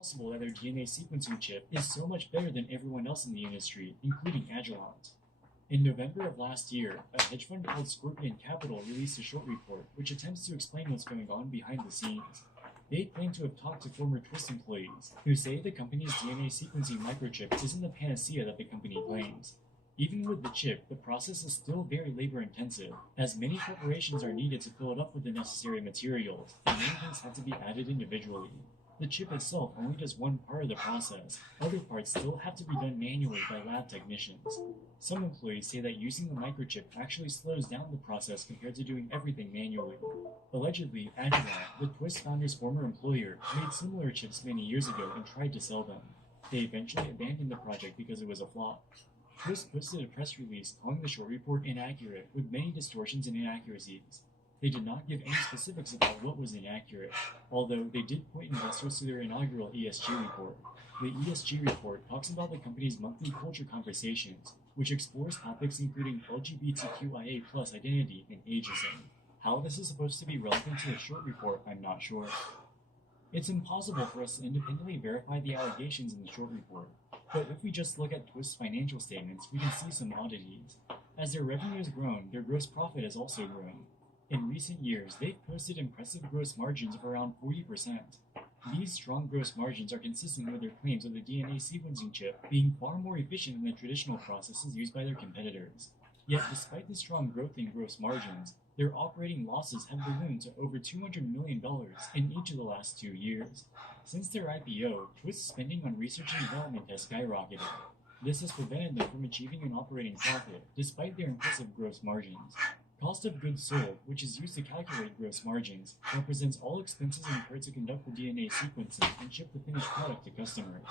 Possible that their DNA sequencing chip is so mumuch better than everyone else in the industry, including Agilent. In November of last year, a hedge fund called Scorpion Capital released a short report which attempts to explain what's going on behind the scenes. They claim to have talked to former Twist employees who say the company's DNA sequencing microchip isn't the panacea that the company claims. Even with the chip, the process is still very labor-intensive, as many preparations are needed to fill it up with the necessary materials, and many things have to be added individually. The chip itself only does one part of the process. Other parts still have to be done manually by lab technicians. Some employees say that using the microchip actually slows down the process compared to doing everything manually. Allegedly, Agilent, the Twist founder's former employer, made similar chips many years ago and tried to sell them. They eventually abandoned the project because it was a flop. Twist posted a press release calling the short report inaccurate, with many distortions and inaccuracies. They did not give any specifics about what was inaccurate, although they did point investors to their inaugural ESG report. The ESG report talks about the company's monthly culture conversations, which explores topics including LGBTQIA+ identity and ageism. How this is supposed to be relevant to the short report, I'm not sure. It's impossible for us to independently verify the allegations in the short report, but if we just look at Twist's financial statements, we can see some oddities. As their revenue has grown, their gross profit has also grown. In recent years, they've posted impressive gross margins of around 40%. These strong gross margins are consistent with their claims of the DNA sequencing chip being far more efficient than the traditional processes used by their competitors. Yet, despite the strong growth in gross margins, their operating losses have ballooned to over $200 million in each of the last 2 years. Since their IPO, Twist's spending on research and development has skyrocketed. This has prevented them from achieving an operating profit, despite their impressive gross margins. Cost of goods sold, which is used to calculate gross margins, represents all expenses incurred to conduct the DNA sequencing and ship the finished product to customers.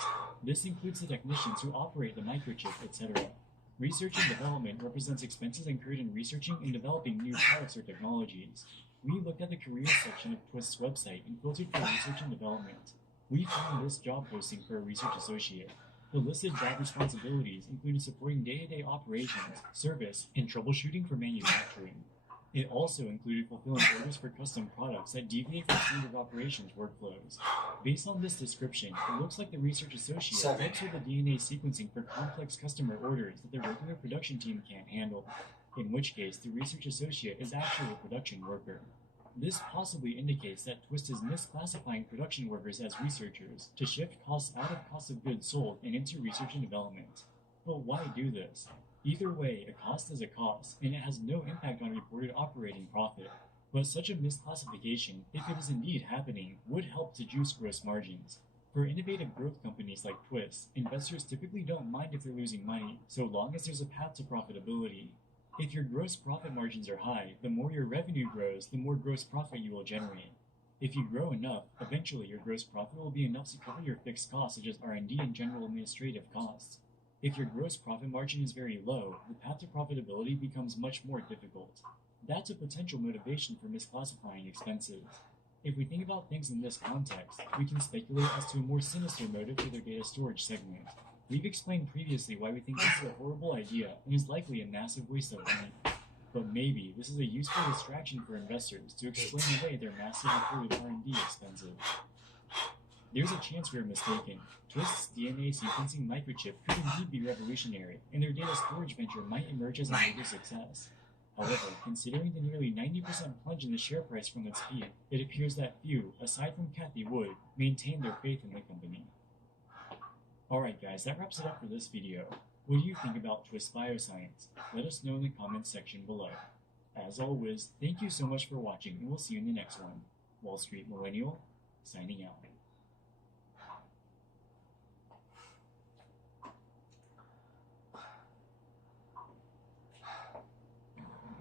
This includes the technicians who operate the microchip, etc. Research and development represents expenses incurred in researching and developing new products or technologies. We looked at the careers section of Twist's website and filtered for research and development. We found this job posting for a research associate. The listed job responsibilities included supporting day-to-day operations, service, and troubleshooting for manufacturing. It also included fulfilling orders for custom products that deviate from standard operations workflows. Based on this description, it looks like the research associate works with the DNA sequencing for complex customer orders that the regular production team can't handle, in which case the research associate is actually a production worker. This possibly indicates that Twist is misclassifying production workers as researchers to shift costs out of cost of goods sold and into research and development. But why do this? Either way, a cost is a cost, and it has no impact on reported operating profit. But such a misclassification, if it is indeed happening, would help to juice gross margins. For innovative growth companies like Twist, investors typically don't mind if they're losing money, so long as there's a path to profitability. If your gross profit margins are high, the more your revenue grows, the more gross profit you will generate. If you grow enough, eventually your gross profit will be enough to cover your fixed costs such as R&D and general administrative costs. If your gross profit margin is very low, the path to profitability becomes much more difficult. That's a potential motivation for misclassifying expenses. If we think about things in this context, we can speculate as to a more sinister motive for their data storage segment. We've explained previously why we think this is a horrible idea and is likely a massive waste of money. But maybe this is a useful distraction for investors to explain away their massive reported R&D expenses. There's a chance we're mistaken. Twist's DNA sequencing microchip could indeed be revolutionary, and their data storage venture might emerge as a major success. However, considering the nearly 90% plunge in the share price from its peak, it appears that few, aside from Kathy Wood, maintain their faith in the company. Alright guys, that wraps it up for this video. What do you think about Twist Bioscience? Let us know in the comments section below. As always, thank you so much for watching, and we'll see you in the next one. Wall Street Millennial, signing out.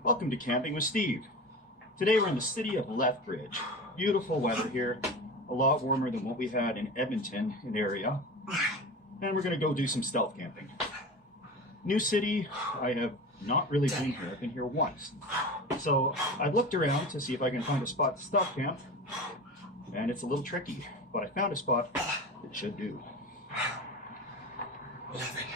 Welcome to Camping with Steve. Today we're in the city of Lethbridge. Beautiful weather here, a lot warmer than what we had in Edmonton and area. And we're going to go do some stealth camping. New city, I have not really been here. I've been here once. So I've looked around to see if I can find a spot to stealth camp, and it's a little tricky, but I found a spot that should do. Nothing.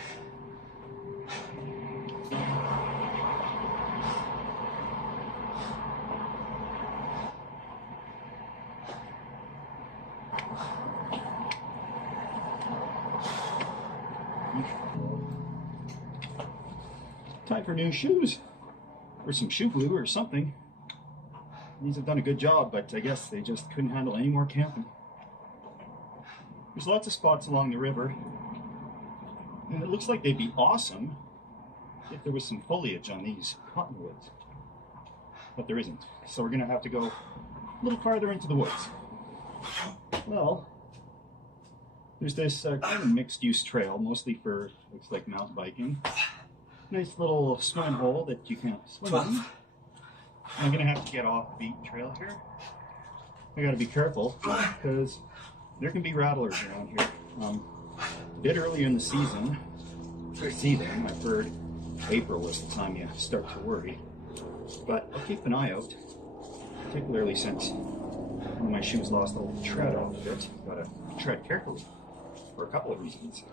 Time for new shoes, or some shoe glue or something. These have done a good job, but I guess they just couldn't handle any more camping. There's lots of spots along the river, and it looks like they'd be awesome if there was some foliage on these cottonwoods. But there isn't, so we're gonna have to go a little farther into the woods. Well, there's this kind of mixed-use trail, mostly for, looks like mountain biking. Nice little swimming hole that you can't swim in. I'm gonna have to get off the beat trail here. I gotta be careful because there can be rattlers around here. A bit earlier in the season, to see them, I've heard April is the time you start to worry. But I'll keep an eye out, particularly since one of my shoes lost a little tread off of it. Gotta tread carefully for a couple of reasons.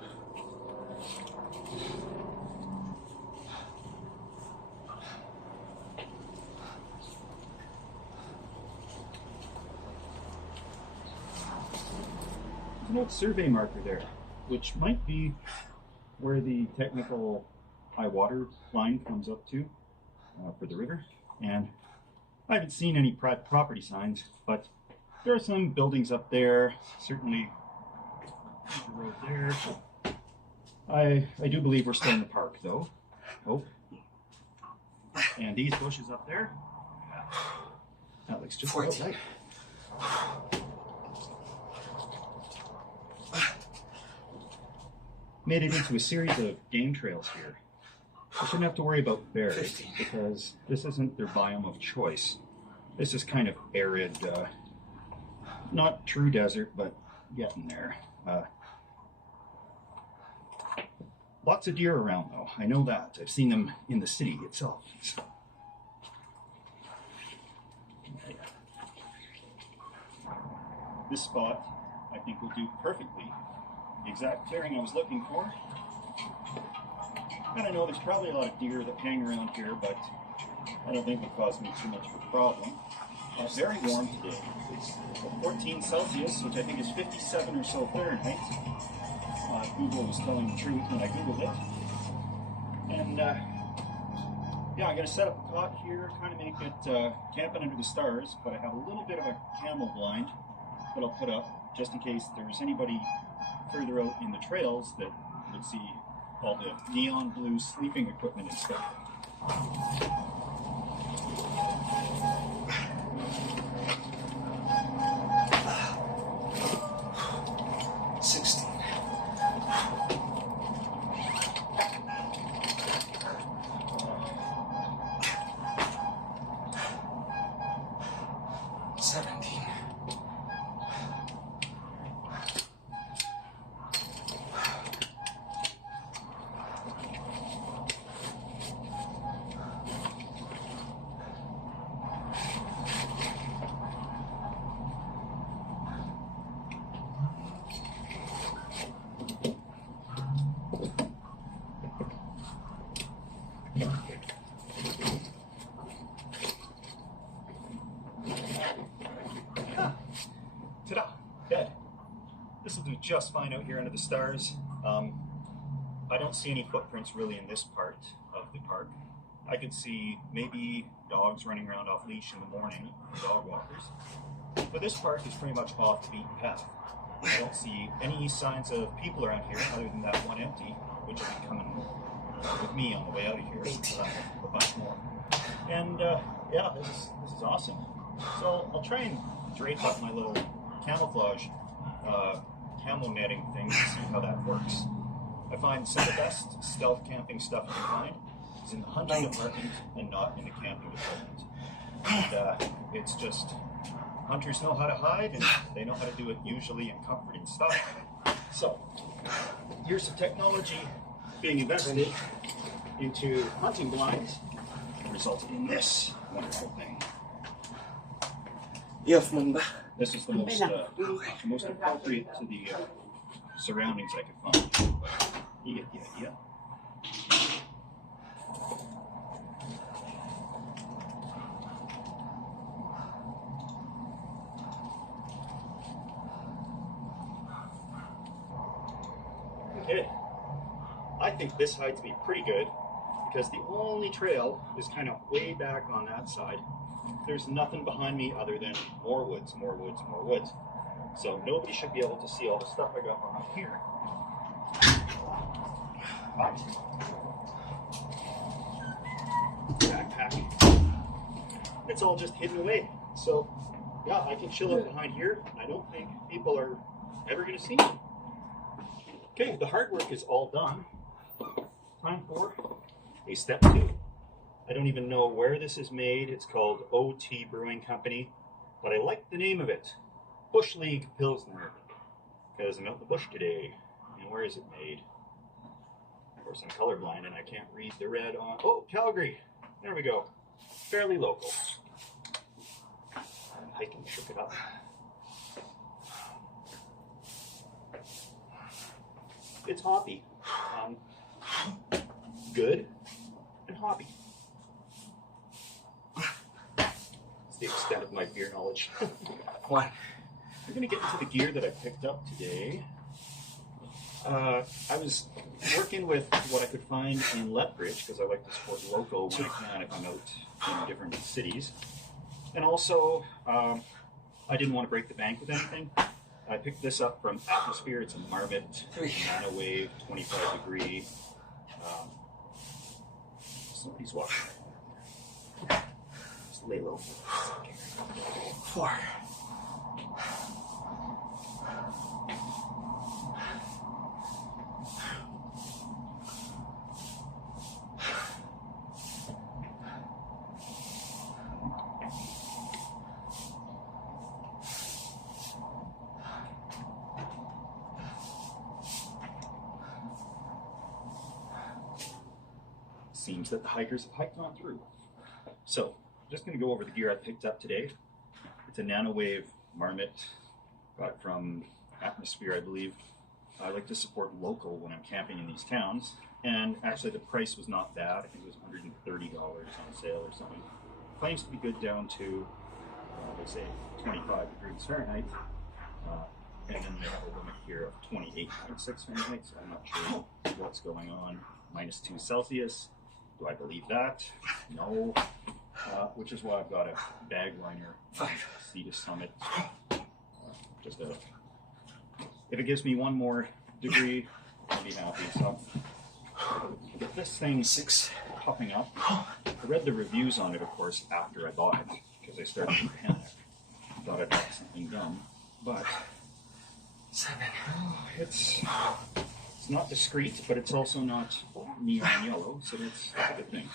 There's an old survey marker there, which might be where the technical high water line comes up to for the river. And I haven't seen any private property signs, but there are some buildings up there, certainly the road there. I do believe we're still in the park though. Oh. And these bushes up there, that looks just about right. Made it into a series of game trails here. I shouldn't have to worry about bears because this isn't their biome of choice. This is kind of arid, not true desert, but getting there. Lots of deer around though, I know that. I've seen them in the city itself. This spot, I think, will do perfectly. The exact clearing I was looking for. And I know there's probably a lot of deer that hang around here, but I don't think it caused me too much of a problem. It's very warm today. It's 14 Celsius, which I think is 57 or so Fahrenheit. Google was telling the truth when I Googled it. And yeah, I'm going to set up a cot here, kind of make it camping under the stars, but I have a little bit of a camel blind that I'll put up just in case there's anybody further out in the trails that would see all the neon blue sleeping equipment and stuff. 16. Ta-da! Dead. This will do just fine out here under the stars. I don't see any footprints really in this part of the park. I could see maybe dogs running around off leash in the morning, dog walkers. But this park is pretty much off the beaten path. I don't see any signs of people around here other than that one empty, which will be coming with me on the way out of here. A bunch more. And yeah, this is awesome. So I'll try and drape up my little camouflage camel netting thing to see how that works. I find some of the best stealth camping stuff you can find is in the hunting department and not in the camping department. And it's just, hunters know how to hide and they know how to do it usually in comfort and style. So, years of technology being invested into hunting blinds resulted in this wonderful thing. This is the most appropriate to the surroundings I could find. Yeah. Okay. I think this hides me pretty good because the only trail is kind of way back on that side. There's nothing behind me other than more woods, more woods, more woods. So nobody should be able to see all the stuff I got behind here. Backpacking. It's all just hidden away. So yeah, I can chill out behind here. I don't think people are ever going to see me. Okay, the hard work is all done. Time for a step 2. I don't even know where this is made. It's called OT Brewing Company, but I like the name of it. Bush League Pilsner, because I'm out in the bush today. And where is it made? Of course, I'm colorblind and I can't read the red on. Oh, Calgary. There we go. Fairly local. Hiking shook it up. It's hoppy. Good and hoppy. It's the extent of my beer knowledge. One. We're going to get into the gear that I picked up today. I was working with what I could find in Lethbridge because I like to support local when I can if I'm out in different cities. And also, I didn't want to break the bank with anything. I picked this up from Atmosphere. It's a Marmot Nano Wave 25 degree. Somebody's watching. Just lay low. 4. Seems that the hikers have hiked on through. So, I'm just going to go over the gear I picked up today. It's a Nano Wave Marmot, got it from Atmosphere, I believe. I like to support local when I'm camping in these towns, and actually the price was not bad. I think it was $130 on sale or something. Claims to be good down to, let's say, 25 degrees Fahrenheit, and then they have a limit here of 28.6 Fahrenheit, so I'm not sure what's going on. -2 Celsius. Do I believe that? No. Which is why I've got a bag liner, Sea Summit. If it gives me one more degree, I'll be happy. So, with this thing 6 popping up, I read the reviews on it, of course, after I bought it, because I started to panic. I thought I bought something dumb, but 7. It's not discreet, but it's also not neon yellow, so that's a good thing.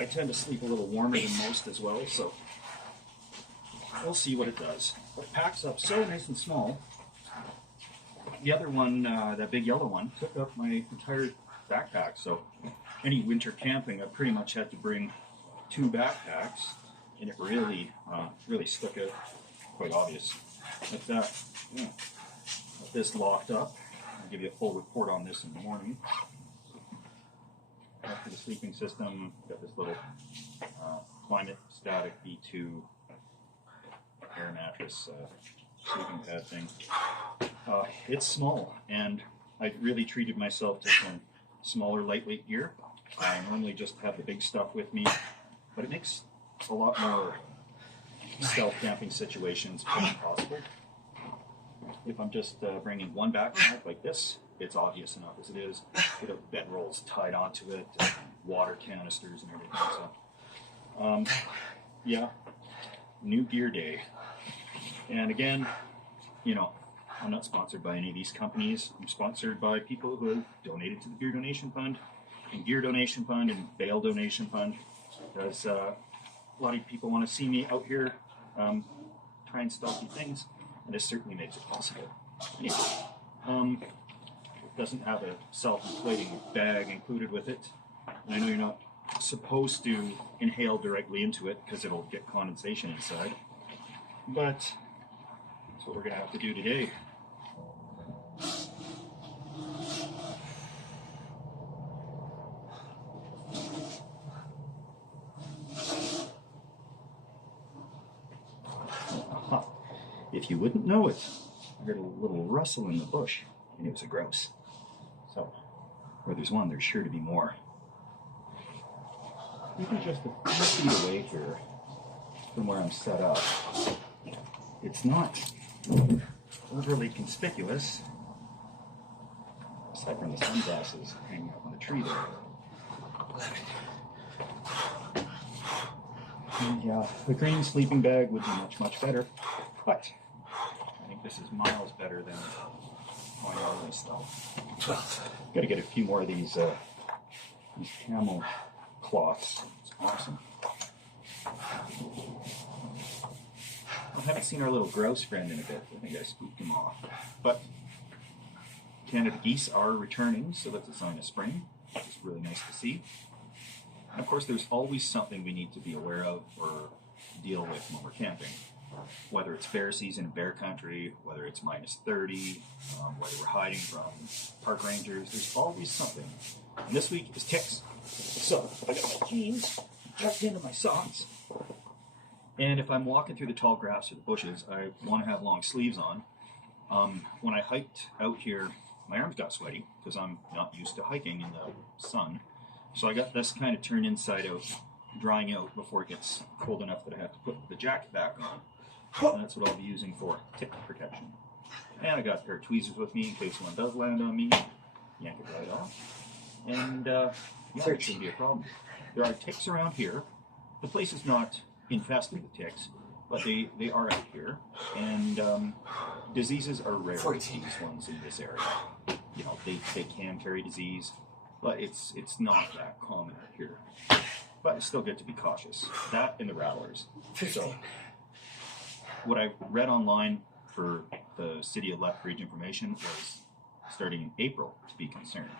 I tend to sleep a little warmer than most as well, so we'll see what it does. But it packs up so nice and small. The other one, that big yellow one, took up my entire backpack, so any winter camping I pretty much had to bring 2 backpacks, and it really stuck out, quite obvious. But with this locked up, I'll give you a full report on this in the morning. After the sleeping system, got this little climate static B2 air mattress sleeping pad thing. It's small, and I really treated myself to some smaller lightweight gear. I normally just have the big stuff with me, but it makes a lot more stealth camping situations possible. If I'm just bringing one backpack like this, it's obvious enough as it is. With bedrolls tied onto it, water canisters and everything. So, yeah, new gear day. And again, I'm not sponsored by any of these companies. I'm sponsored by people who have donated to the Beer Donation Fund, and Gear Donation Fund, and Bail Donation Fund. Because a lot of people want to see me out here trying stealthy things, and this certainly makes it possible. Anyway, it doesn't have a self-inflating bag included with it. And I know you're not supposed to inhale directly into it because it'll get condensation inside. But that's what we're going to have to do today. If you wouldn't know it, I heard a little rustle in the bush, and it was a grouse. So, where there's one, there's sure to be more. Even just a few feet away here from where I'm set up, it's not overly conspicuous, aside from the sunglasses hanging up on the tree there. 11. And yeah, the green sleeping bag would be much, much better, but I think this is miles better than going all this stuff. 12. Got to get a few more of these camel cloths. It's awesome. I haven't seen our little grouse friend in a bit. I think I spooked him off. But Canada geese are returning, so that's a sign of spring. It's really nice to see. And of course, there's always something we need to be aware of or deal with when we're camping. Whether it's bear season in bear country, whether it's minus 30, whether we're hiding from park rangers, there's always something. And this week is ticks. So I got my jeans tucked into my socks. And if I'm walking through the tall grass or the bushes, I want to have long sleeves on. When I hiked out here, my arms got sweaty because I'm not used to hiking in the sun. So I got this kind of turned inside out, drying out before it gets cold enough that I have to put the jacket back on. And that's what I'll be using for tick protection. And I got a pair of tweezers with me in case one does land on me. Yank it right off. And yeah, it shouldn't be a problem. There are ticks around here. The place is not infested with ticks, but they are out here. And diseases are rare, 14. these ones in this area. You know, they can carry disease, but it's not that common out here. But it's still good to be cautious. That and the rattlers. 15. So, what I read online for the City of Lethbridge information was starting in April to be concerned.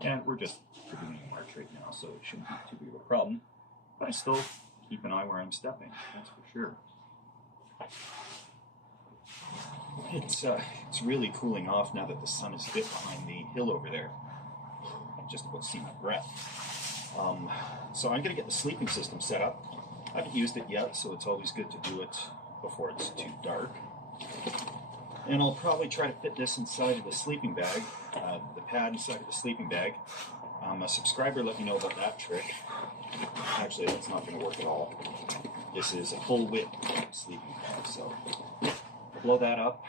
And we're just beginning of March right now, so it shouldn't be too big of a problem. But I still keep an eye where I'm stepping, that's for sure. It's really cooling off now that the sun is bit behind the hill over there. I can just about see my breath. So I'm going to get the sleeping system set up. I haven't used it yet, so it's always good to do it before it's too dark. And I'll probably try to fit this inside of the sleeping bag, the pad inside of the sleeping bag. A subscriber let me know about that trick. Actually, that's not going to work at all. This is a full width sleeping bag, so blow that up,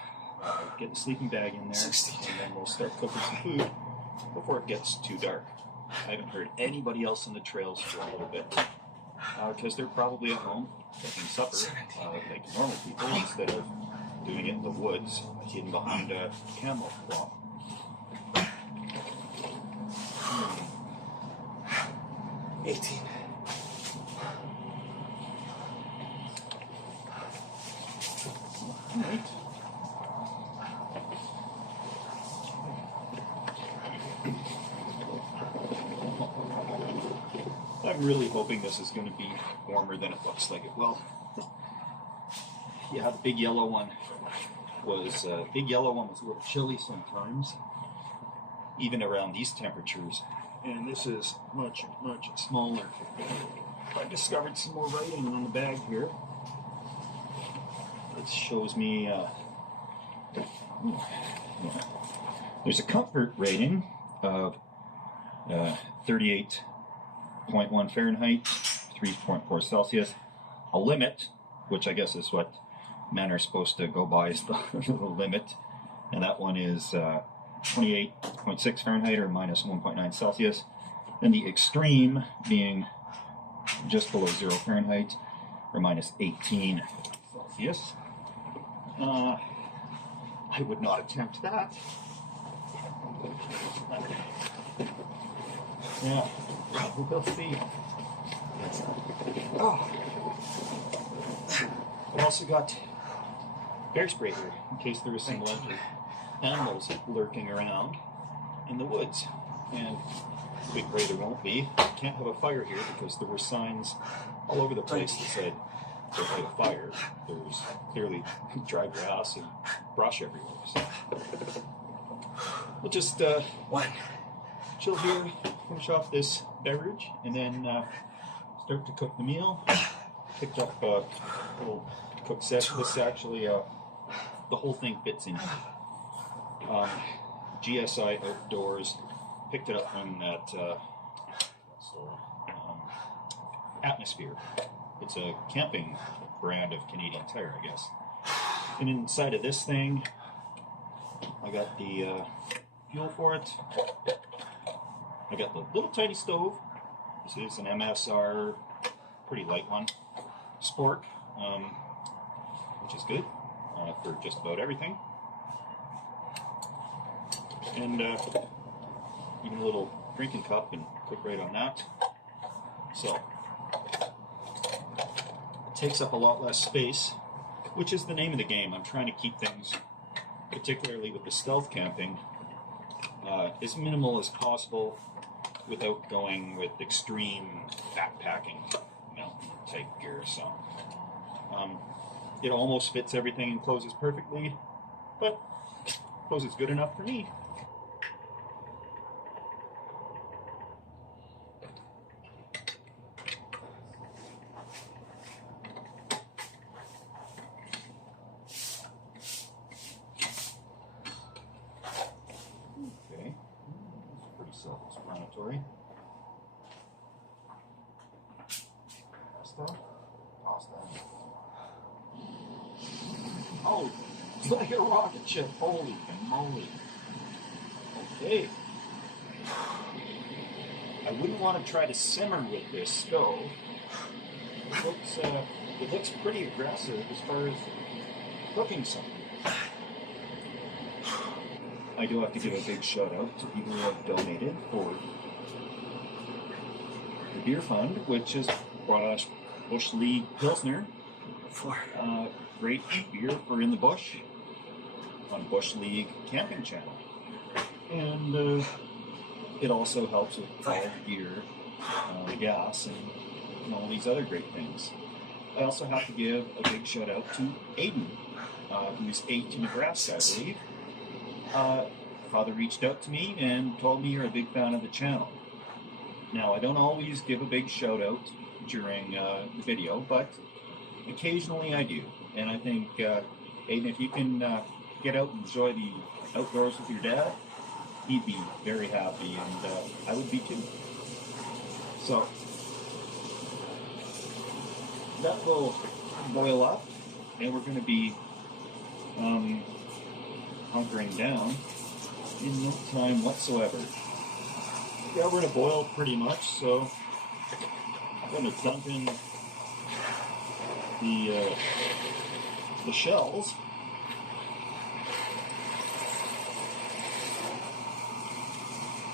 get the sleeping bag in there, 16. and then we'll start cooking some food before it gets too dark. I haven't heard anybody else on the trails for a little bit, because they're probably at home making supper, like normal people, instead of doing it in the woods, hidden behind a camel cloth. 18. All right. I'm really hoping this is going to be warmer than it looks like it will. Yeah, the big yellow one was a little chilly sometimes, even around these temperatures. And this is much, much smaller. I discovered some more writing on the bag here. It shows me, there's a comfort rating of 38.1 Fahrenheit, 3.4 Celsius. A limit, which I guess is what men are supposed to go by, is the limit. And that one is 28.6 Fahrenheit or minus 1.9 Celsius. And the extreme being just below 0 Fahrenheit or minus 18 Celsius. I would not attempt that. Yeah, we'll see. Oh. I've also got bear spray here in case there is some larger animals lurking around in the woods. And big pray there won't be. Can't have a fire here because there were signs all over the place that said don't light a fire. There's clearly dry grass and brush everywhere. So we'll just chill here, finish off this beverage, and then start to cook the meal. Picked up a little cook set. This actually, the whole thing fits in here. GSI Outdoors picked it up from that Atmosphere. It's a camping brand of Canadian Tire, I guess. And inside of this thing, I got the fuel for it. I got the little tiny stove. This is an MSR, pretty light one. Sport, which is good for just about everything. And even a little drinking cup and cook right on that. So, it takes up a lot less space, which is the name of the game. I'm trying to keep things, particularly with the stealth camping, as minimal as possible without going with extreme backpacking, type gear. So, it almost fits everything and closes perfectly, but I suppose it's good enough for me. Okay, that's pretty self-explanatory. Pasta. Oh, it's like a rocket ship. Holy moly. Okay. I wouldn't want to try to simmer with this stove. It looks pretty aggressive as far as cooking something. I do have to give a big shout out to people who have donated for the beer fund, which has brought us Bush League Pilsner. Great beer for in the bush on Bush League Camping Channel. And it also helps with all gear, gas, and all these other great things. I also have to give a big shout out to Aiden, who's 8 in Nebraska, I believe. Father reached out to me and told me you're a big fan of the channel. Now, I don't always give a big shout out during the video, but occasionally I do. And I think, Aiden, if you can get out and enjoy the outdoors with your dad, he'd be very happy, and I would be too. So, that will boil up, and we're going to be hunkering down in no time whatsoever. Yeah, we're going to boil pretty much, so I'm going to dump in the shells.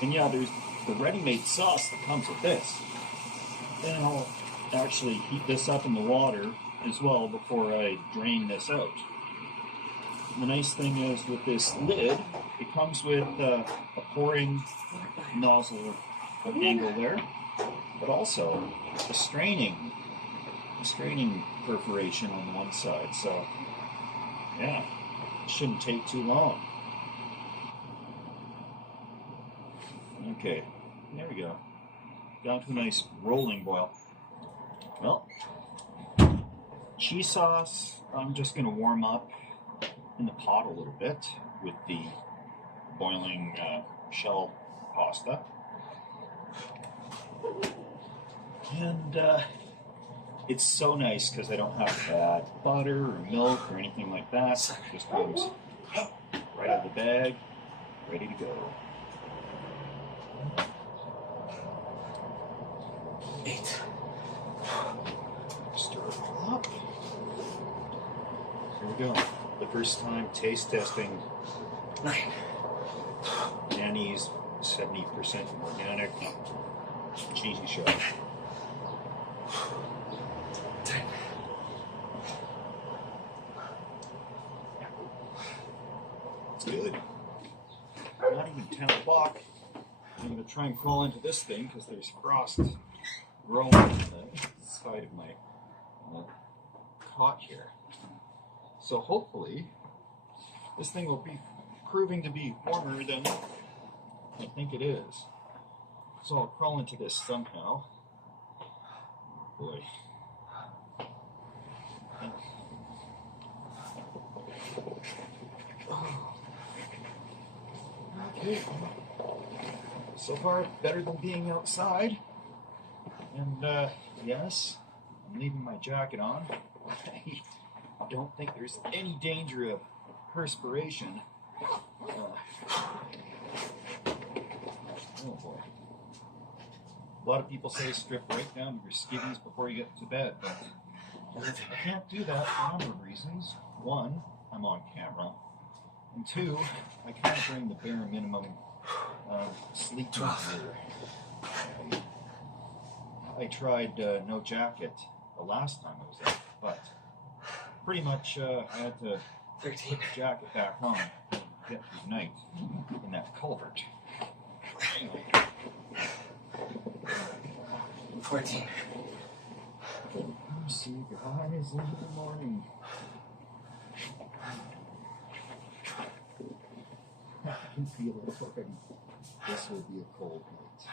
And yeah, there's the ready-made sauce that comes with this. Then I'll actually heat this up in the water as well before I drain this out. And the nice thing is with this lid, it comes with a pouring nozzle angle there, but also a straining perforation on one side. So yeah, it shouldn't take too long. Okay, there we go. Down to a nice rolling boil. Well, cheese sauce, I'm just going to warm up in the pot a little bit with the boiling shell pasta. And it's so nice because I don't have to add butter or milk or anything like that. It just comes right out of the bag, ready to go. 8. Stir it all up. Here we go. The first time taste testing 9. Nanny's 70% organic cheesy show. 10. It's good. Not even 10 o'clock. I'm going to try and crawl into this thing because there's frost growing on the side of my cot here. So hopefully this thing will be proving to be warmer than I think it is. So I'll crawl into this somehow. Boy. Okay. So far, better than being outside. And yes, I'm leaving my jacket on. I don't think there's any danger of perspiration. Oh boy. A lot of people say strip right down to your skivvies before you get to bed, but I can't do that for a number of reasons. One, I'm on camera. And two, I can't bring the bare minimum sleeping gear. I tried no jacket the last time I was out, but pretty much I had to 13. put the jacket back on and get through the night in that culvert. Anyway. 14. See you guys in the morning. I can feel it already. This will be a cold night.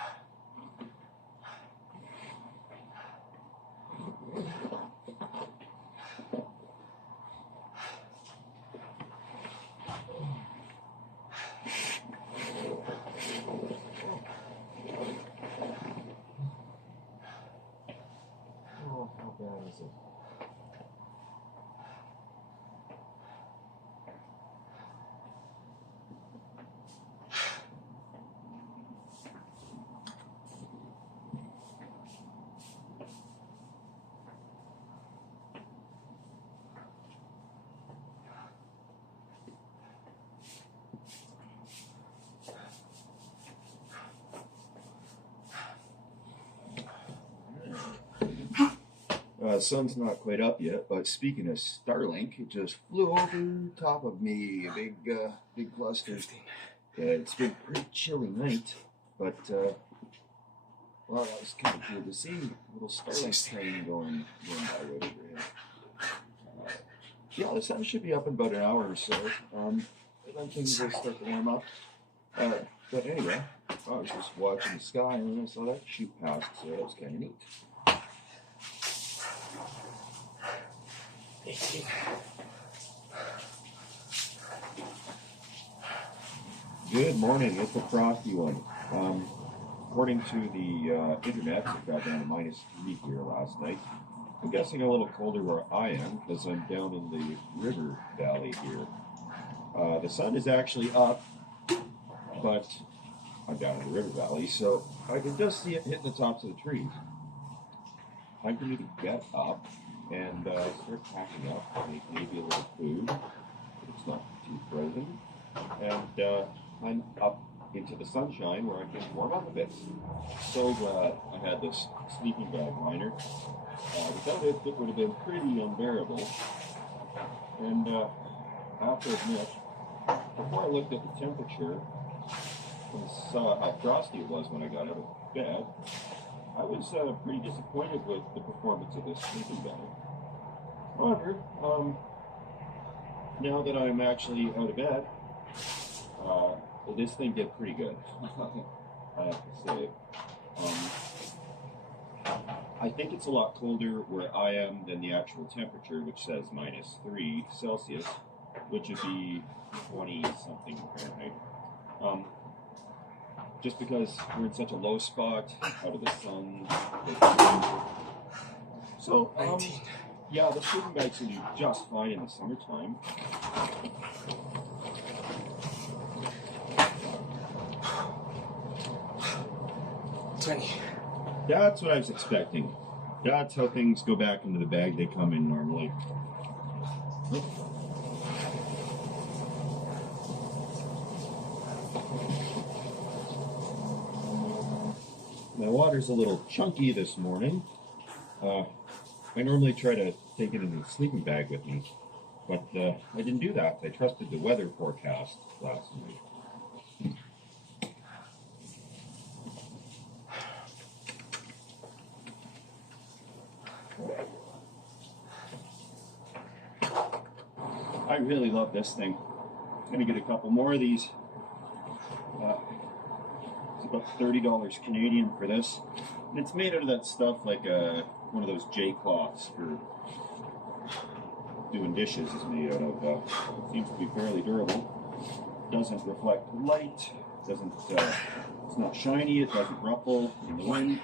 Oh, how bad is it? Sun's not quite up yet, but speaking of Starlink, it just flew over top of me, a big cluster. 15. It's been a pretty chilly night, but well, that was kind of cool to see. A little Starlink train going by right overhead. Yeah, the sun should be up in about an hour or so. Then things will start to warm up. But anyway, I was just watching the sky and I saw that shoot past, so that was kind of neat. 18. Good morning. It's a frosty one. According to the internet, it got down to -3 here last night. I'm guessing a little colder where I am because I'm down in the river valley here. The sun is actually up, but I'm down in the river valley, so I can just see it hitting the tops of the trees. Time for me to get up and start packing up, make maybe a little food. It's not too frozen. And I'm up into the sunshine where I can warm up a bit. So glad I had this sleeping bag liner. Without it, it would have been pretty unbearable. And I have to admit, before I looked at the temperature and saw how frosty it was when I got out of bed, I was pretty disappointed with the performance of this sleeping bag. However, now that I'm actually out of bed, this thing did pretty good, I have to say. I think it's a lot colder where I am than the actual temperature, which says -3 Celsius, which would be 20-something Fahrenheit. Just because we're in such a low spot, out of the sun. So, 19. yeah, the sleeping bags will do just fine in the summertime. That's what I was expecting. That's how things go back into the bag they come in normally. My water's a little chunky this morning. I normally try to take it in the sleeping bag with me, but I didn't do that. I trusted the weather forecast last night. I really love this thing. I'm going to get a couple more of these. It's about $30 Canadian for this. And it's made out of that stuff like one of those J-cloths for doing dishes is made out of. Seems to be fairly durable. doesn't reflect light, doesn't, it's not shiny, it doesn't ruffle in the wind.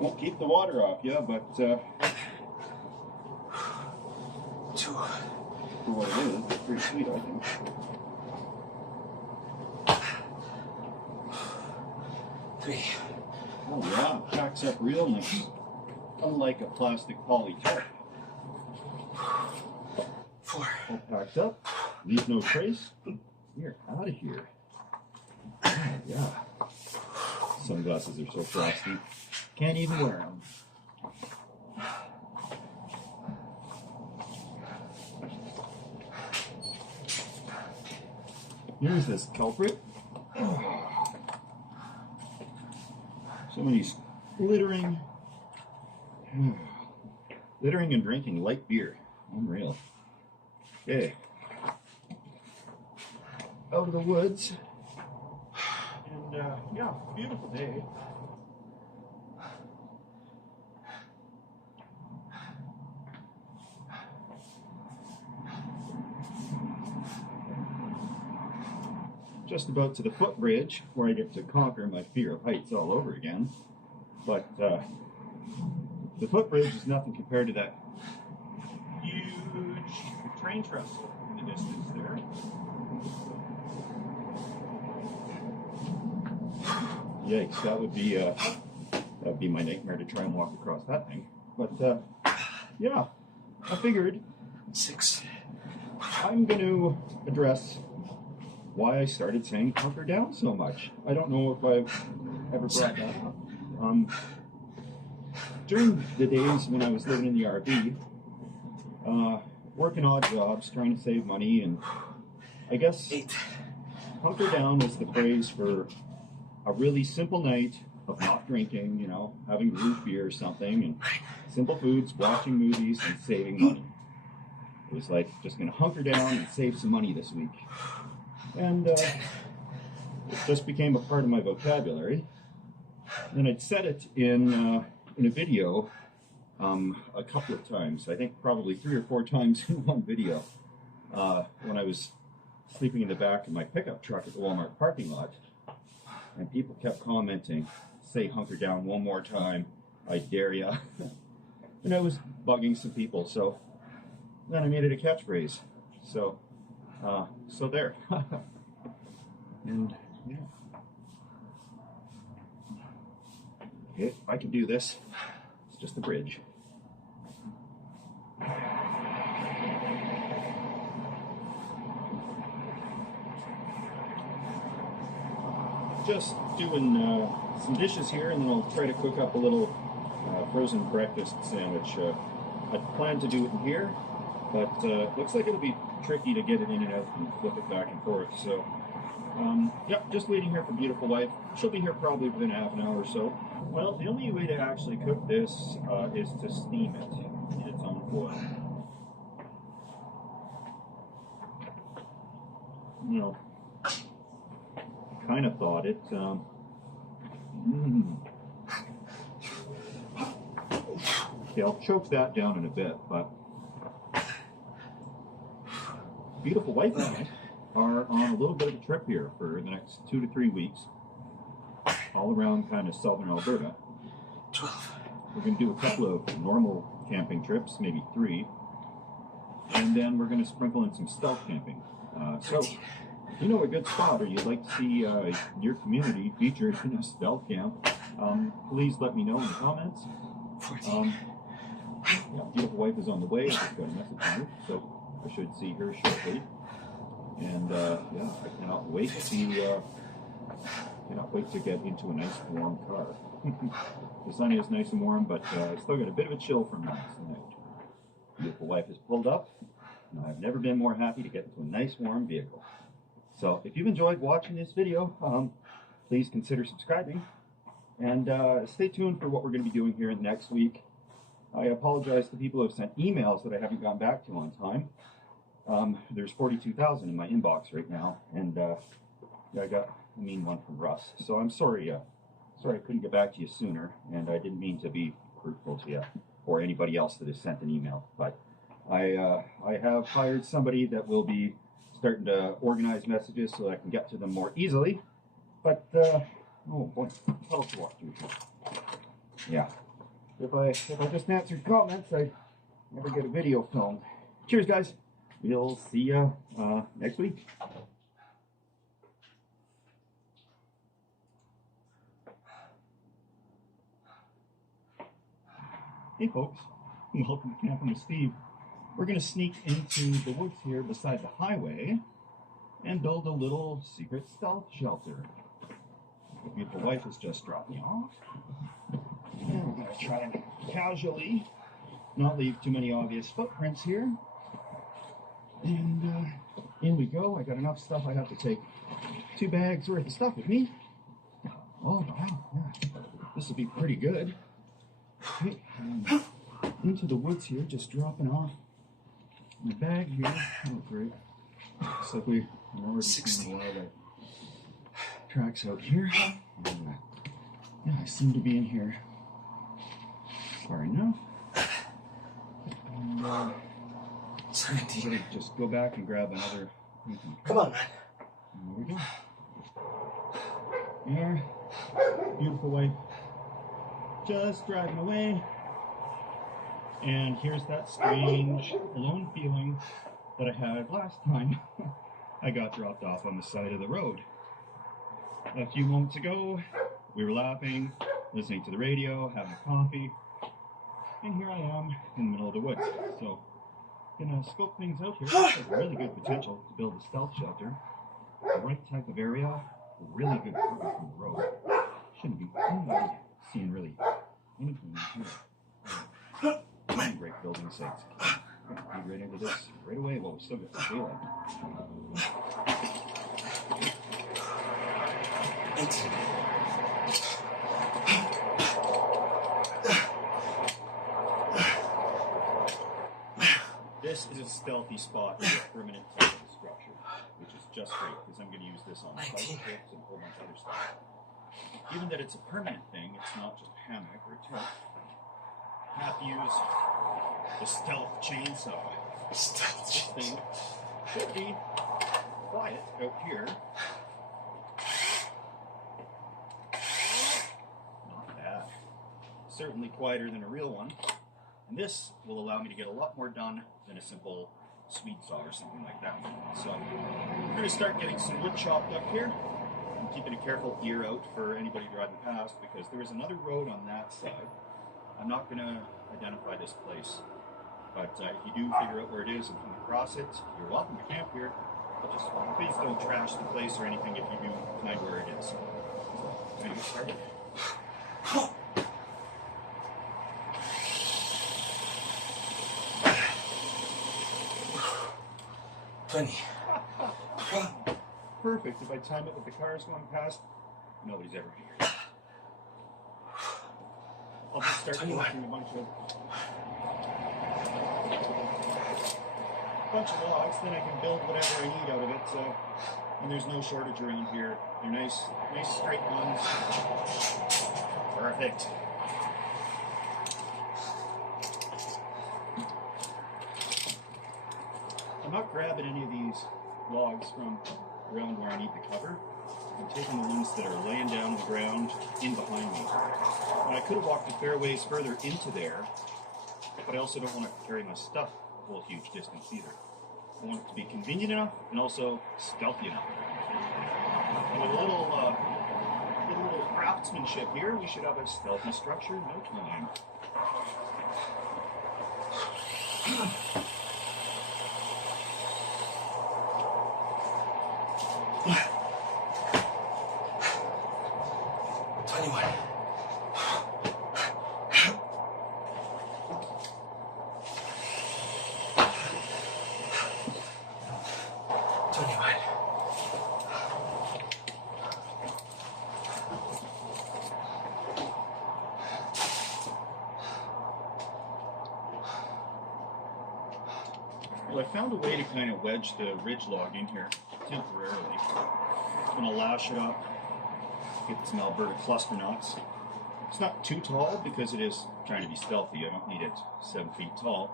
Won't keep the water off you, but Two. for what it is, it's pretty sweet, I think. Three. Oh yeah, packs up real nice. Unlike a plastic poly top. Four. All packed up, leave no trace. We're out of here. Oh, yeah. Sunglasses are so frosty. Can't even wear them. Here's this culprit. Somebody's glittering and drinking light beer. Unreal. Okay. Out of the woods. And yeah, beautiful day. Just about to the footbridge, where I get to conquer my fear of heights all over again. But the footbridge is nothing compared to that huge train trestle in the distance there. Yikes, that would be my nightmare to try and walk across that thing. But yeah, I figured 6. I'm going to address why I started saying hunker down so much. I don't know if I've ever brought that up. During the days when I was living in the RV, working odd jobs, trying to save money, and I guess 8. hunker down was the phrase for a really simple night of not drinking, you know, having root beer or something, and simple foods, watching movies, and saving money. It was like, just going to hunker down and save some money this week. And it just became a part of my vocabulary. And I'd said it in a video a couple of times. I think probably 3 or 4 times in one video when I was sleeping in the back of my pickup truck at the Walmart parking lot. And people kept commenting, say hunker down one more time, I dare ya. And I was bugging some people, so then I made it a catchphrase. So there. And yeah. If I can do this, it's just a bridge. Just doing some dishes here, and then I'll try to cook up a little frozen breakfast sandwich. I plan to do it in here, but looks like it'll be tricky to get it in and out and flip it back and forth. So, yep, just waiting here for beautiful wife. She'll be here probably within half an hour or so. Well, the only way to actually cook this is to steam it in its own foil. You know, kind of thought it. Okay, I'll choke that down in a bit, but beautiful wife and I are on a little bit of a trip here for the next 2 to 3 weeks, all around kind of southern Alberta. 12. We're going to do a couple of normal camping trips, maybe 3, and then we're going to sprinkle in some stealth camping. So, if you know a good spot, or you'd like to see your community featured in a stealth camp, please let me know in the comments. 14. Yeah, beautiful wife is on the way. I just got a message from her, so I should see her shortly. And yeah, I cannot wait to get into a nice warm car. The sun is nice and warm, but I still got a bit of a chill from last night. Beautiful wife has pulled up, and I've never been more happy to get into a nice warm vehicle. So if you've enjoyed watching this video, please consider subscribing, and stay tuned for what we're going to be doing here next week. I apologize to people who have sent emails that I haven't gotten back to on time. There's 42,000 in my inbox right now, and I got a mean one from Russ. So I'm sorry, sorry I couldn't get back to you sooner, and I didn't mean to be hurtful to you or anybody else that has sent an email. But I have hired somebody that will be starting to organize messages so that I can get to them more easily. But, oh boy, how else to walk through here? Yeah. If I just answered comments, I never get a video filmed. Cheers, guys. We'll see you next week. Hey folks, welcome to Camping with Steve. We're going to sneak into the woods here beside the highway and build a little secret stealth shelter. The beautiful wife has just dropped me off. And we're going to try and casually not leave too many obvious footprints here. And in we go. I got enough stuff. I have to take 2 bags worth of stuff with me. Oh wow, yeah. This will be pretty good. Okay, into the woods here, just dropping off my bag here. Oh, great. Looks like we already seen a lot of tracks out here. Yeah, I seem to be in here far enough. And, 17. I'm gonna just go back and grab another. Come on, man. And there we go. There. Beautiful wife. Just driving away. And here's that strange alone feeling that I had last time I got dropped off on the side of the road. A few moments ago, we were laughing, listening to the radio, having a coffee, and here I am in the middle of the woods. So, gonna scope things out here. This has really good potential to build a stealth shelter. The right type of area, really good cover from the road. Shouldn't be seeing really anything in here. Great building sites. We're gonna feed right into this right away while we still get the daylight. 18. This is a stealthy spot for a permanent type of structure, which is just great because I'm going to use this on bike trips and a whole bunch of other stuff. Given that it's a permanent thing, it's not just a hammock or a tent. I have to use the stealth chainsaw. Stealth This thing should be quiet out here. Not bad. Certainly quieter than a real one. And this will allow me to get a lot more done than a simple sweet saw or something like that. So we're going to start getting some wood chopped up here. I'm keeping a careful ear out for anybody driving past because there is another road on that side. I'm not going to identify this place, but if you do figure out where it is and come across it, you're welcome to camp here. But just please don't trash the place or anything if you do find where it is. So, ready to get started? 20. Perfect. If I time it with the cars going past, nobody's ever here. I'll just start collecting a bunch of logs, then I can build whatever I need out of it. And there's no shortage around here. They're nice straight ones. Perfect. I'm not grabbing any of these logs from around where I need the cover. I'm taking the ones that are laying down on the ground in behind me. And I could have walked a fair ways further into there, but I also don't want to carry my stuff a whole huge distance either. I want it to be convenient enough and also stealthy enough. And with a little craftsmanship here, we should have a stealthy structure in no time. Well, I found a way to kind of wedge the ridge log in here temporarily. I'm going to lash it up, get some Alberta cluster knots. It's not too tall because it is trying to be stealthy. I don't need it 7 feet tall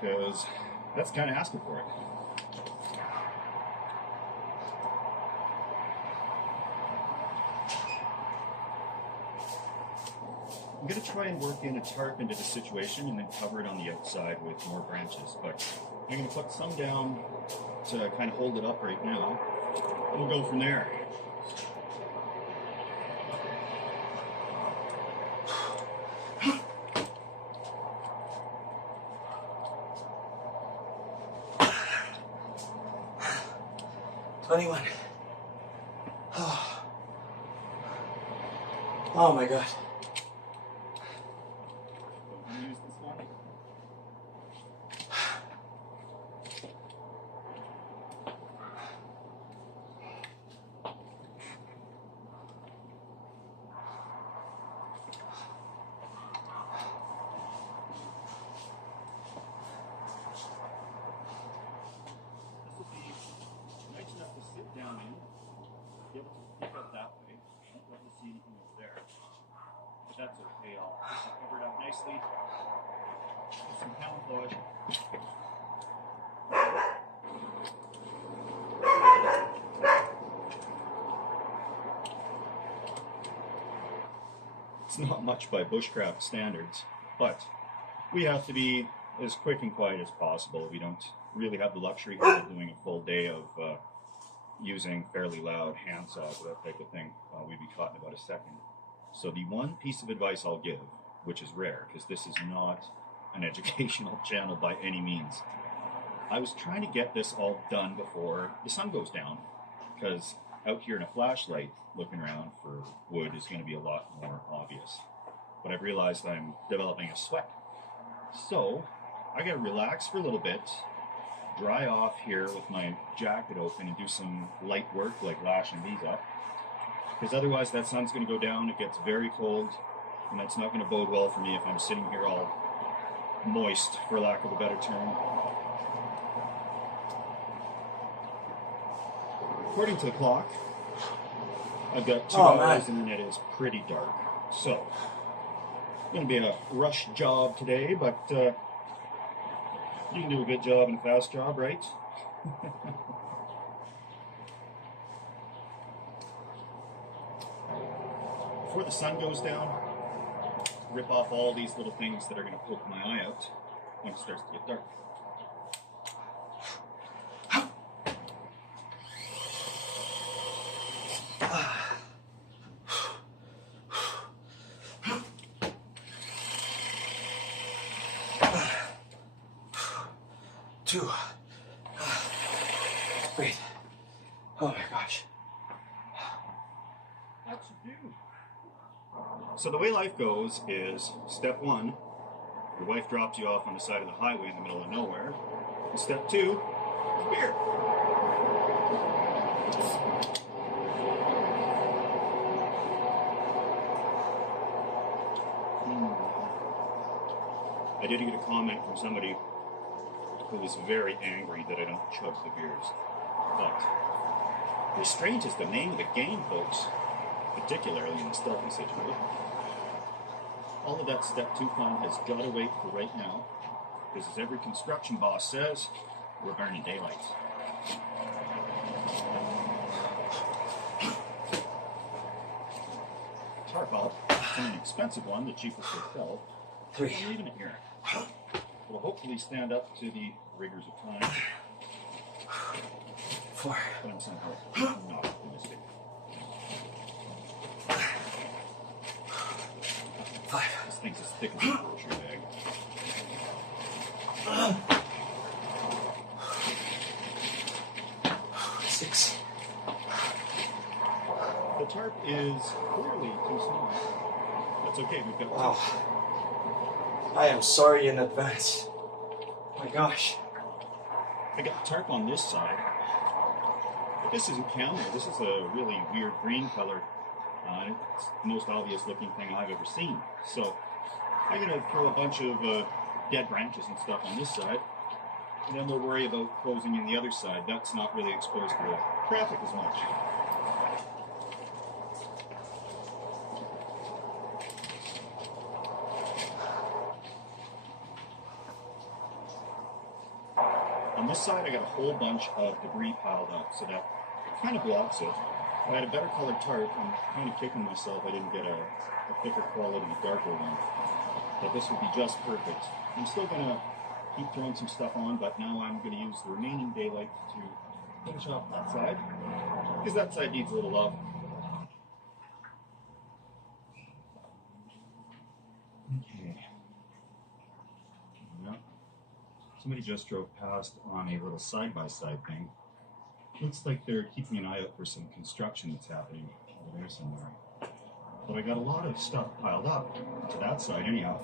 because that's kind of asking for it. I'm going to try and work in a tarp into the situation and then cover it on the outside with more branches. But I'm going to put some down to kind of hold it up right now. And we'll go from there. Oh my God. Use this one. This will be nice enough to sit down in, be able to pick up that way. I don't really see anything over there. But that's okay, I'll cover it up nicely. Put some camouflage. It's not much by bushcraft standards, but we have to be as quick and quiet as possible. We don't really have the luxury here of doing a full day of using fairly loud hand saws, that type of thing. We'd be caught in about a second. So the one piece of advice I'll give, which is rare, because this is not an educational channel by any means. I was trying to get this all done before the sun goes down, because out here in a flashlight, looking around for wood is going to be a lot more obvious. But I've realized I'm developing a sweat. So I got to relax for a little bit, dry off here with my jacket open and do some light work like lashing these up. Because otherwise that sun's going to go down, it gets very cold, and that's not going to bode well for me if I'm sitting here all moist, for lack of a better term. According to the clock, I've got 2 hours and it is pretty dark. So, it's going to be a rush job today, but you can do a good job and a fast job, right? Before the sun goes down, rip off all these little things that are going to poke my eye out when it starts to get dark. Two. Wait. Oh my gosh. That should do. So the way life goes is, step 1, your wife drops you off on the side of the highway in the middle of nowhere. And step 2 is beer. I did get a comment from somebody who was very angry that I don't chug the beers. But restraint is the name of the game, folks, particularly in the stealthy situation. All of that step 2 fun has got to wait for right now, because as every construction boss says, we're burning daylight. Tarp, it's an expensive one, the cheapest they sell. 3. I'm leaving it here. Will hopefully stand up to the rigors of time. 4. But I'm somehow not optimistic. 5. This thing's as thick as a grocery bag. 6. The tarp is clearly too small. That's okay, we've got Wow. I am sorry in advance. My gosh. I got the tarp on this side. But this isn't camo. This is a really weird green color. It's the most obvious looking thing I've ever seen. So I'm going to throw a bunch of dead branches and stuff on this side. And then we'll worry about closing in the other side. That's not really exposed to the traffic as much. On this side, I got a whole bunch of debris piled up, so that kind of blocks it. I had a better colored tarp. I'm kind of kicking myself I didn't get a thicker quality, darker one. But this would be just perfect. I'm still going to keep throwing some stuff on, but now I'm going to use the remaining daylight to finish off that side, because that side needs a little love. Okay. Yeah. Somebody just drove past on a little side-by-side thing. Looks like they're keeping an eye out for some construction that's happening over there somewhere. But I got a lot of stuff piled up to that side anyhow,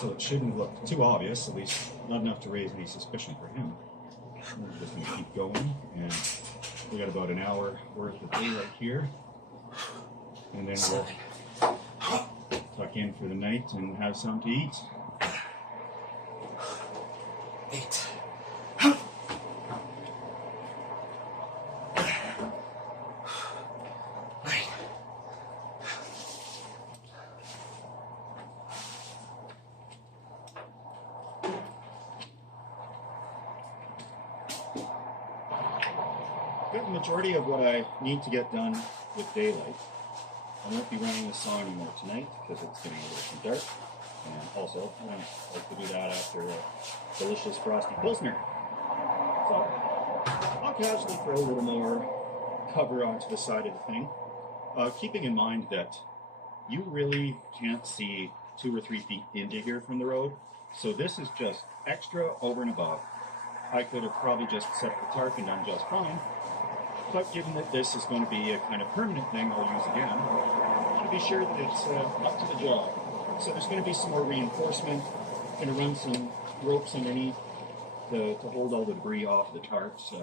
so it shouldn't look too obvious, at least not enough to raise any suspicion for him. We're just going to keep going, and we got about an hour worth of daylight here, and then we'll tuck in for the night and have something to eat. 8. Got the majority of what I need to get done with daylight. I won't be running the saw anymore tonight because it's getting a little too dark. And also, I don't like to do that after a delicious frosty pilsner. So, I'll casually throw a little more cover onto the side of the thing, keeping in mind that you really can't see 2 or 3 feet into here from the road. So this is just extra over and above. I could have probably just set the tarp and done just fine. But given that this is going to be a kind of permanent thing I'll use again, I want to be sure that it's up to the job. So there's going to be some more reinforcement. Going to run some ropes underneath to hold all the debris off the tarps. In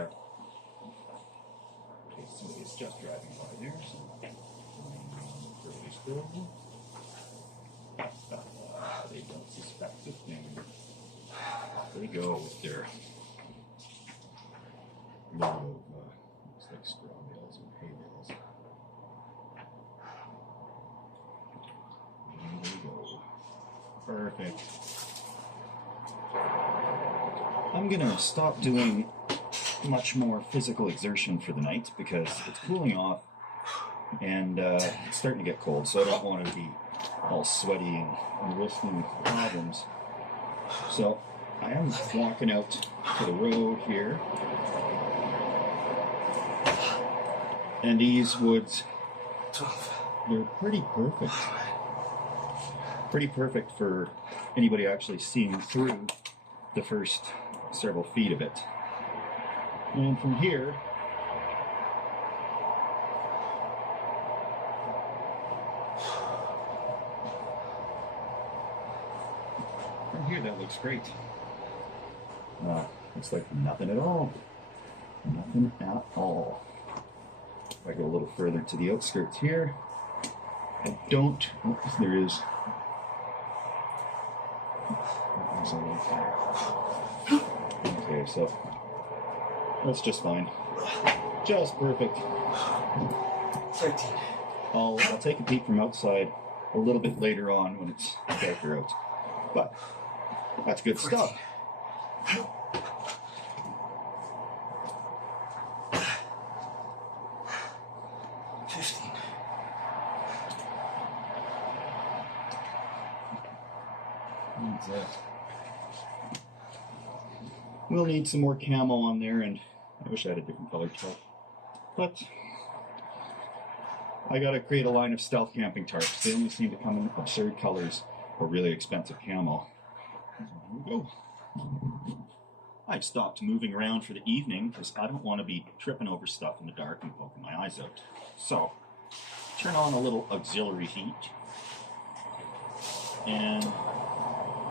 case somebody is just driving by there. So, really still. They don't suspect a thing. They go with their load of looks like straw bales or hay bales. And there we go. Perfect. I'm gonna stop doing much more physical exertion for the night because it's cooling off and it's starting to get cold, so I don't want to be all sweaty and risking problems. So I am walking out to the road here. And these woods, 12. they're pretty perfect. Pretty perfect for anybody actually seeing through the first several feet of it. And from here, that looks great. Looks like nothing at all. Nothing at all. If I go a little further to the outskirts here, I don't. Oh, there is. Okay, so that's just fine. Just perfect. 13. I'll take a peek from outside a little bit later on when it's darker out. But that's good 14. stuff. 15. That's it. We'll need some more camo on there, and I wish I had a different color tarp. But I gotta create a line of stealth camping tarps. They only seem to come in absurd colors or really expensive camo. Here we go. I've stopped moving around for the evening because I don't want to be tripping over stuff in the dark and poking my eyes out. So, turn on a little auxiliary heat, and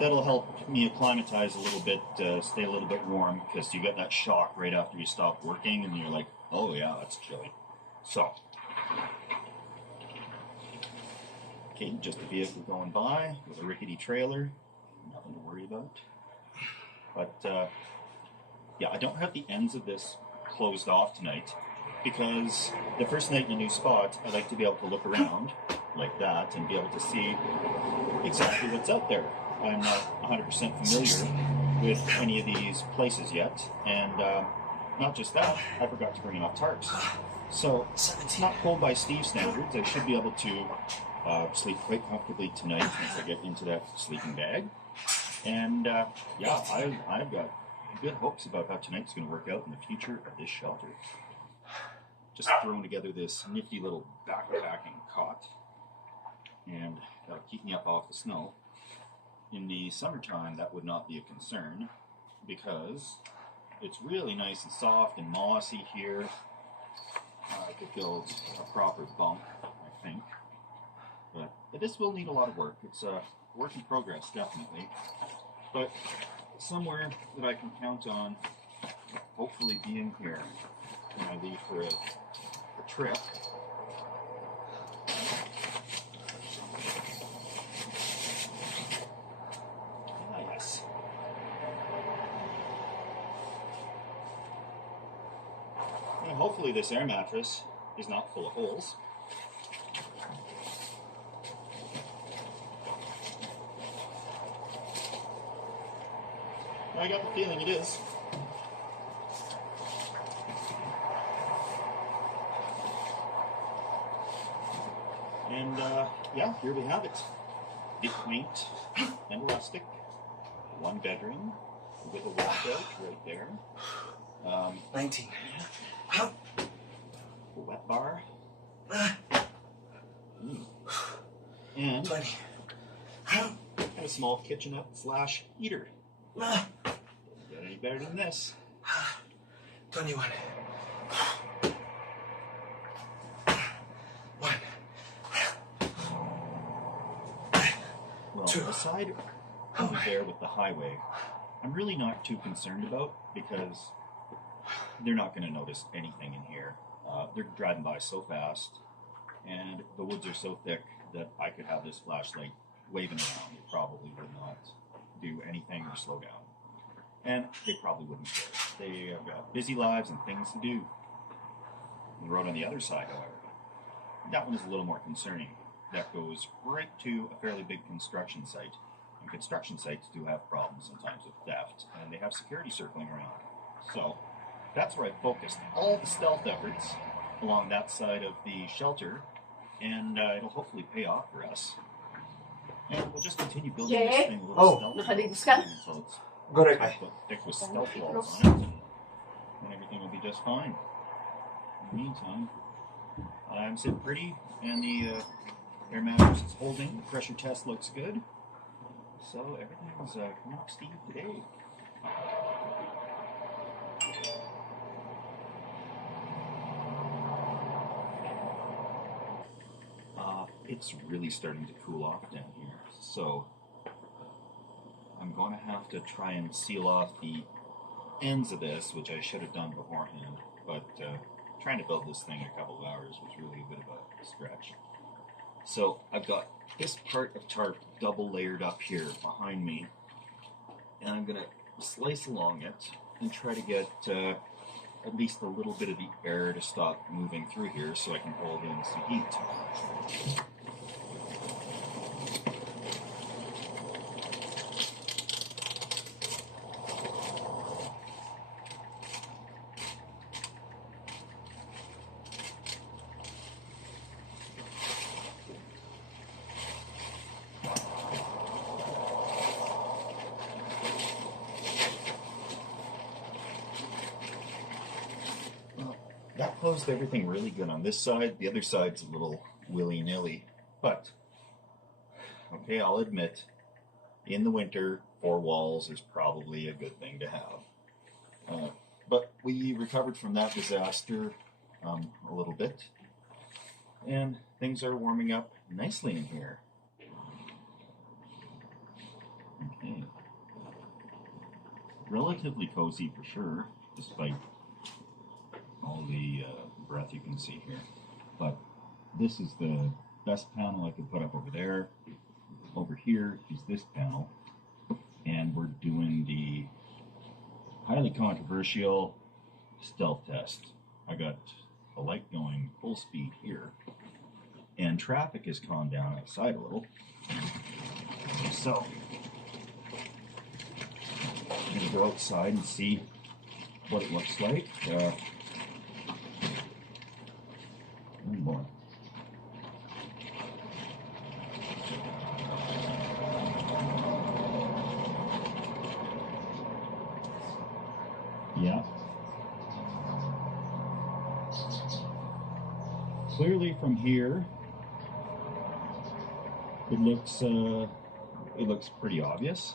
that'll help me acclimatize a little bit, stay a little bit warm, because you get that shock right after you stop working and you're like, oh yeah, it's chilly. So, okay, just a vehicle going by with a rickety trailer, nothing to worry about. But yeah, I don't have the ends of this closed off tonight because the first night in a new spot, I like to be able to look around like that and be able to see exactly what's out there. I'm not 100% familiar with any of these places yet, and not just that, I forgot to bring enough tarps. So it's not cold by Steve's standards. I should be able to sleep quite comfortably tonight once I get into that sleeping bag. And yeah, I've got good hopes about how tonight's going to work out in the future of this shelter. Just throwing together this nifty little backpacking cot, and that'll keep me up off the snow. In the summertime, that would not be a concern because it's really nice and soft and mossy here. I could build a proper bunk, I think. But this will need a lot of work. It's a work in progress, definitely. But somewhere that I can count on hopefully being here when I leave for a trip. Ah, yes. And hopefully this air mattress is not full of holes. I got the feeling it is. And yeah, here we have it. The quaint and rustic, one bedroom with a walkout right there. 19. A wet bar. And 20. a small kitchenette / heater. Doesn't get any better than this. 21. 1. Well, 2. aside over there with the highway, I'm really not too concerned about because they're not going to notice anything in here. They're driving by so fast, and the woods are so thick that I could have this flashlight waving around. It probably would not do anything or slow down. And they probably wouldn't care. They have got busy lives and things to do. The road on the other side, however, that one is a little more concerning. That goes right to a fairly big construction site. And construction sites do have problems sometimes with theft, and they have security circling around. So that's where I focused all the stealth efforts along that side of the shelter, and it'll hopefully pay off for us. And we'll just continue building this thing a little stealth until it's thick with stealth walls on it, and everything will be just fine. In the meantime, I'm sitting pretty, and the air mattress is holding. The pressure test looks good. So everything's coming up Steve today. It's really starting to cool off down here, so I'm going to have to try and seal off the ends of this, which I should have done beforehand, but trying to build this thing in a couple of hours was really a bit of a stretch. So I've got this part of tarp double layered up here behind me, and I'm going to slice along it and try to get at least a little bit of the air to stop moving through here so I can hold in some heat. That closed everything really good on this side. The other side's a little willy-nilly. But, okay, I'll admit, in the winter, 4 walls is probably a good thing to have. But we recovered from that disaster a little bit. And things are warming up nicely in here. Okay. Relatively cozy for sure, despite all the breath you can see here. But this is the best panel I could put up over there. Over here is this panel. And we're doing the highly controversial stealth test. I got the light going full speed here. And traffic has calmed down outside a little. So, I'm going to go outside and see what it looks like. clearly from here, it looks pretty obvious.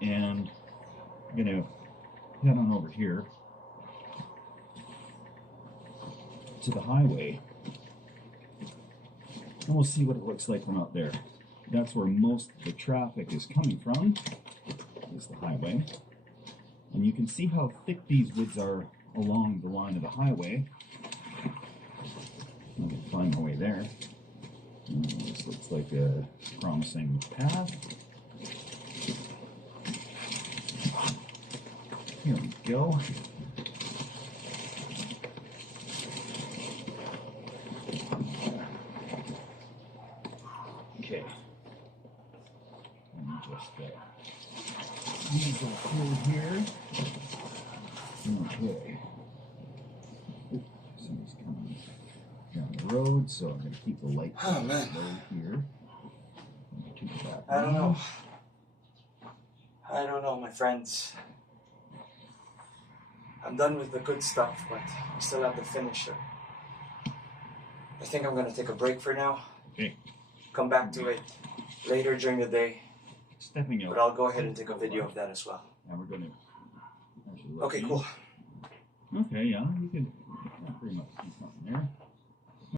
And I'm gonna head on over here to the highway, and we'll see what it looks like from out there. That's where most of the traffic is coming from, is the highway. And you can see how thick these woods are along the line of the highway. I'm going to find my way there. This looks like a promising path. Here we go. Okay. Let me just ease up through here. Okay. Ooh, somebody's coming down the road, so I'm going to keep the light low here. I don't know, my friends. I'm done with the good stuff, but I still have the finisher. I think I'm going to take a break for now. Okay. Come back to it later during the day. Stepping out. But I'll go ahead and take a video of that as well. And we're going to actually Okay, cool. Okay, yeah, you can pretty much see something there.